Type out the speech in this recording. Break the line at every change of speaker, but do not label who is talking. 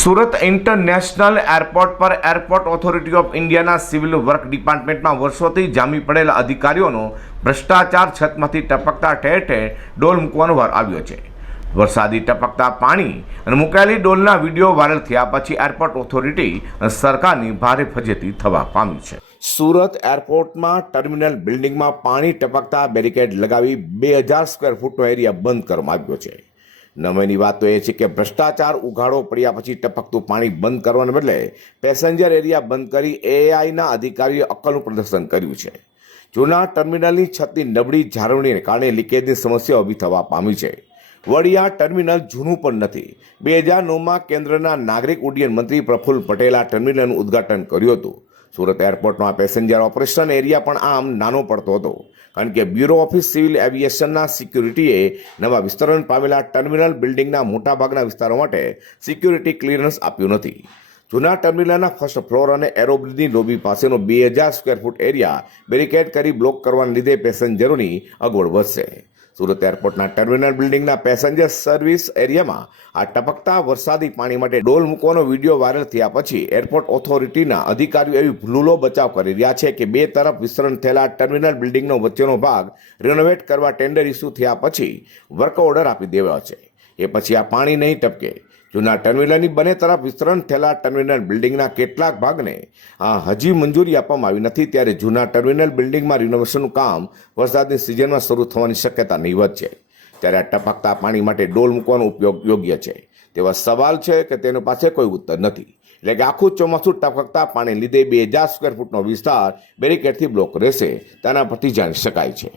Surat international airport પર airport authority of ઇન્ડિયાના civil work ડિપાર્ટમેન્ટમાં વર્ષોથી જામી પડેલા અધિકારીઓનો ભ્રષ્ટાચાર છતમાંથી ટપકતા ઠેર ઠેર ડોલ મૂકવાનો વાર આવ્યો છે. વરસાદી ટપકતા પાણી અને મુકાયેલી ડોલના વીડિયો વાયરલ થયા પછી એરપોર્ટ ઓથોરિટી અને સરકારની ભારે ફજેતી થવા પામી છે. સુરત એરપોર્ટમાં ટર્મિનલ બિલ્ડિંગમાં પાણી ટપકતા બેરિકેડ લગાવી બે હજાર સ્ક્વેર ફૂટનો એરિયા બંધ કરવામાં આવ્યો છે. નવાઈની વાત તો એ છે કે ભ્રષ્ટાચાર ઉઘાડો પડ્યા પછી ટપકતું પાણી બંધ કરવાને બદલે પેસેન્જર એરિયા બંધ કરી એઆઈના અધિકારીઓએ અક્કલનું પ્રદર્શન કર્યું છે. જૂના ટર્મિનલની છતની નબળી જાળવણીને કારણે લીકેજની સમસ્યા ઊભી થવા પામી છે. વડિયા ટર્મિનલ જૂનું પણ નથી. બે હજાર નવમાં કેન્દ્રના નાગરિક ઉડ્ડયન મંત્રી પ્રફુલ્લ પટેલે આ ટર્મિનલનું ઉદ્ઘાટન કર્યું હતું. સુરત એરપોર્ટનો આ પેસેન્જર ઓપરેશન એરિયા પણ આમ નાનો પડતો હતો. કારણ કે બ્યુરો ઓફિસ સિવિલ એવિએશનના સિક્યુરિટીએ નવા વિસ્તરણ પામેલા ટર્મિનલ બિલ્ડિંગના મોટાભાગના વિસ્તારો માટે સિક્યુરિટી ક્લિયરન્સ આપ્યું નથી. જૂના ટર્મિનલના ફર્સ્ટ ફ્લોર અને એરોબ્રિજની લોબી પાસેનો બે હજાર સ્ક્વેર ફૂટ એરિયા બેરિકેડ કરી બ્લોક કરવાને લીધે પેસેન્જરોની અગવડ વધશે. સુરત એરપોર્ટના ટર્મિનલ બિલ્ડિંગના પેસેન્જર સર્વિસ એરિયામાં આ ટપકતા વરસાદી પાણી માટે ડોલ મૂકવાનો વીડિયો વાયરલ થયા પછી એરપોર્ટ ઓથોરિટીના અધિકારીઓ એવી ભૂલો બચાવ કરી રહ્યા છે કે બે તરફ વિસ્તરણ થયેલા ટર્મિનલ બિલ્ડિંગનો વચ્ચેનો ભાગ રિનોવેટ કરવા ટેન્ડર ઇસ્યુ થયા પછી વર્ક ઓર્ડર આપી દેવાયો છે. એ પછી આ પાણી નહીં ટપકે. જૂના ટર્મિનલની બંને તરફ વિસ્તરણ થયેલા ટર્મિનલ બિલ્ડિંગના કેટલાક ભાગને આ હજી મંજૂરી આપવામાં આવી નથી, ત્યારે જૂના ટર્મિનલ બિલ્ડિંગમાં રિનોવેશનનું કામ વરસાદની સિઝનમાં શરૂ થવાની શક્યતા નહીવત છે. ત્યારે આ ટપકતા પાણી માટે ડોલ મૂકવાનો ઉપયોગ યોગ્ય છે. તેવા સવાલ છે કે તેની પાસે કોઈ ઉત્તર નથી. એટલે કે આખું ચોમાસું ટપકતા પાણી લીધે બે હજાર સ્ક્વેર ફૂટનો વિસ્તાર બેરિકેડથી બ્લોક રહેશે, તેના પરથી જાણી શકાય છે.